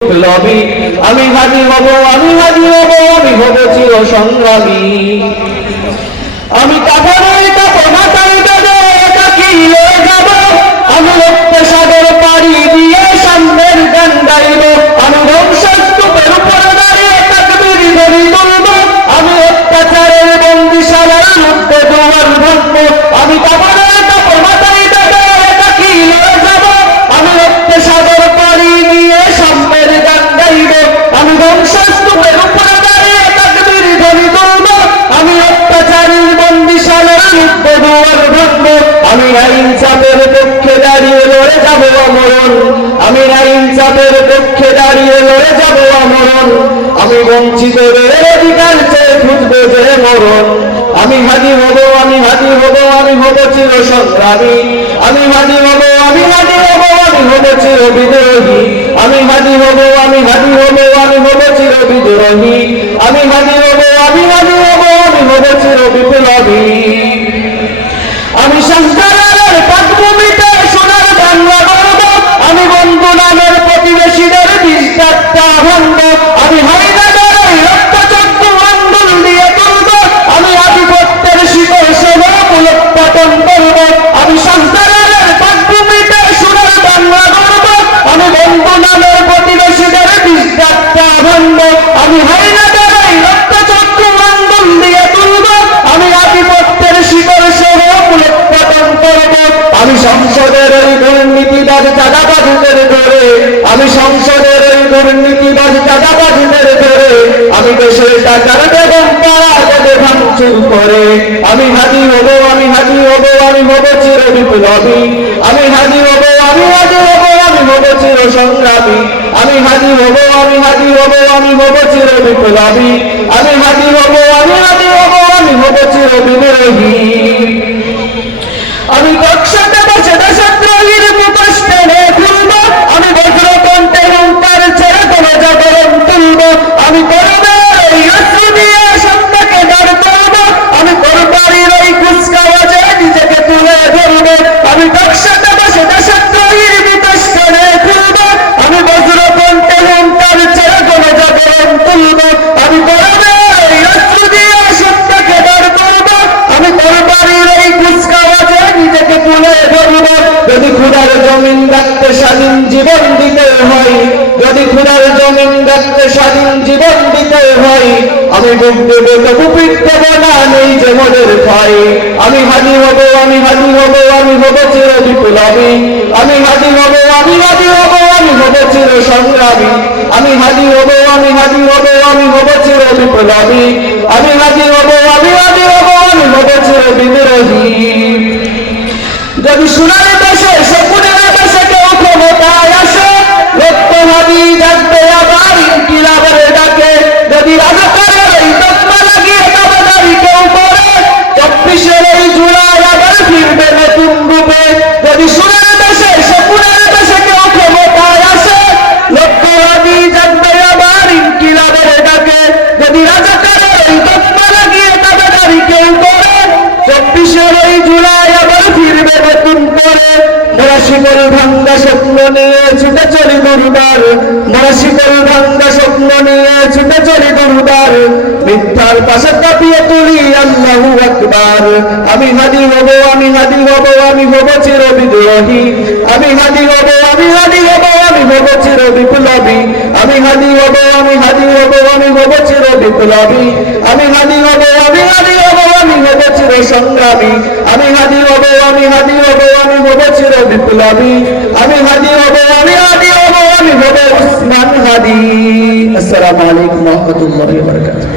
বিপ্লবী। আমি হাদি হব, আমি হাদি হব, আমি হব চির সংগ্রামী। আমি কাফনের মাথায় বেঁধে একাকী লয়ে যাব, আমি রক্তে সাগর পাড়ি দিয়ে সামনের গান গাইব। আমি ধ্বংসস্তূপের উপরে দাঁড়িয়ে তাকবীর ধ্বনি তুলব, আমি অত্যাচারের বন্দিশালার মধ্যে দুয়ার ভাঙব। আমি কাফনের মাথায় বেঁধে একাকী লয়ে যাব, আমি রক্তে সাগর পাড়ি দিয়ে সামনের গান গাইব। আমি ধ্বংসস্তূপের উপরে দাঁড়িয়ে তাকবীর ধ্বনি তুলব, আমি অত্যাচারের বন্দিশালার মধ্যে দুয়ার ভাঙব। আমি আইন চাপের পক্ষে দাঁড়িয়ে লড়ে যাব আমরণ, আমি আইন চাপের পক্ষে দাঁড়িয়ে লড়ে যাব আমরণ। আমি বঞ্চিতদের অধিকার চেয়ে খুঁজবো যে মরণ। আমি হাদি হব, আমি হাদি হব, আমি হব চির সংগ্রামী। আমি হাদি হব, আমি হাদি হব, আমি হব চির বিদ্রোহী। আমি হাদি হব, আমি হাদি হব, আমি হব চির বিদ্রোহী। আমি হাদি হব, আমি হাদি হব, আমি হব চির বিপ্লবী। আমি সংস্কারের পটভূমিতে সোনার বাংলা গড়ব, আমি বন্ধু নামের প্রতিবেশীদের বিশ্বাসটা ভাঙব। আমি হায়দারের রক্তচক্ষু আঙ্গুল দিয়ে তুলব, আমি আধিপত্যের শিকড় সহ মূলোৎপাটন করব। আমি সংস্কারের পটভূমিতে সোনার বাংলা গড়ব, আমি বন্ধু নামের প্রতিবেশীদের বিশ্বাসটা ভাঙব। আমি হায়দারের রক্তচক্ষু আঙ্গুল দিয়ে তুলব, আমি আধিপত্যের শিকড় সহ মূলোৎপাটন করব। আমি সংসদের ওই দুর্নীতিবাজ চাঁদাবাজদের ধরে, আমি সংসদের ওই দুর্নীতিবাজ চাঁদাবাজদের ধরে, আমি দেশের টাকার বেগম পাড়াতে ভাঙচুর করে। আমি হাদি হব, আমি হাদি হব, আমি হব চির বিপ্লবী। আমি হাদি হব, আমি হাদি হব, আমি হব চির সংগ্রামী। আমি হাদি হব, আমি হাদি হব, আমি হব চির বিপ্লবী। আমি হাদি হব, আমি হাদি হব, আমি হব চির বিদ্রোহী। আমি কক্ষতে বসে দেশদ্রোহীর মুখোশ টেনে খুলব, আমি বজ্রকণ্ঠে হুঙ্কার ছেড়ে তোলে জাগরণ তুলব। আমি করবের ওই অস্ত্র দিয়ে সত্তাকে দাঁড় করব, আমি করবারির ওই কুচকাওয়াজে নিজেকে তুলে ধরব। আমি কক্ষতে বসে দেশদ্রোহীর মুখোশ টেনে খুলব, আমি বজ্রকণ্ঠে হুঙ্কার ছেড়ে তোলে জাগরণ তুলব। আমি করবের ওই অস্ত্র দিয়ে সত্তাকে দাঁড় করব, আমি করবারির ওই কুচকাওয়াজে নিজেকে তুলে ধরব। যদি খুদার জমিন রাখতে স্বাধীন জীবন দিতে হয়, যদি খুদার জমিন রাখতে স্বাধীন জীবন দিতে হয়, আমি বুক দেব তবু পিঠ দেব না, নেই যে মনের ভয়। আমি হাদি হব, আমি হাদি হব, আমি হব চির বিপ্লবী। আমি হাদি হব, আমি হাদি হব, আমি হব চির সংগ্রামী। আমি হাদি হব, আমি হাদি হব, আমি হব চির বিপ্লবী। আমি হাদি হব, আমি হাদি হব, আমি হব চির বিদ্রোহী। যদি সোনার দেশে শকুনের দেশে কেউ ক্ষমতায় আসে, রক্তহাদি জাগবে আবার ইনকিলাবের ডাকে। যদি রাজাকারের এই তকমা লাগিয়ে দাবাদারি কেউ করে, 24 এই জুলাই আবার ফিরবে নতুন রূপে। যদি সোনার দেশে শকুনের দেশে কেউ ক্ষমতায় আসে, রক্তহাদি জাগবে আবার ইনকিলাবের ডাকে। যদি রাজাকারের এই তকমা লাগিয়ে দাবাদারি কেউ করে, 24 এই জুলাই আবার ফিরবে নতুন করে। মোরা শিকল ভাঙ্গা স্বপ্ন নিয়ে ছুটে চলি দুর্বার, মোরা শিকল ভাঙ্গা স্বপ্ন নিয়ে ছুটে চলি দুর্বার। মিথ্যার পাশে কাঁপিয়ে তুলি আল্লাহু আকবার। আমি হাদি হব, আমি হাদি হব, আমি হব চির বিদ্রোহী। আমি হাদি হব, আমি হাদি হব, আমি হব চির বিপ্লবী। আমি হাদি হব, আমি হাদি হব, আমি হব চির বিপ্লবী। আমি হাদি হব, আমি হাদি হব, আমি হব চির সংগ্রামী। আমি হাদি হব, আমি হাদি হব, আমি হব চির বিপ্লবী। আমি হাদি হব, আমি হাদি হব, আমি হব উসমান হাদি। আসসালামু আলাইকুম ওয়া রাহমাতুল্লাহি ওয়া বারাকাতুহু।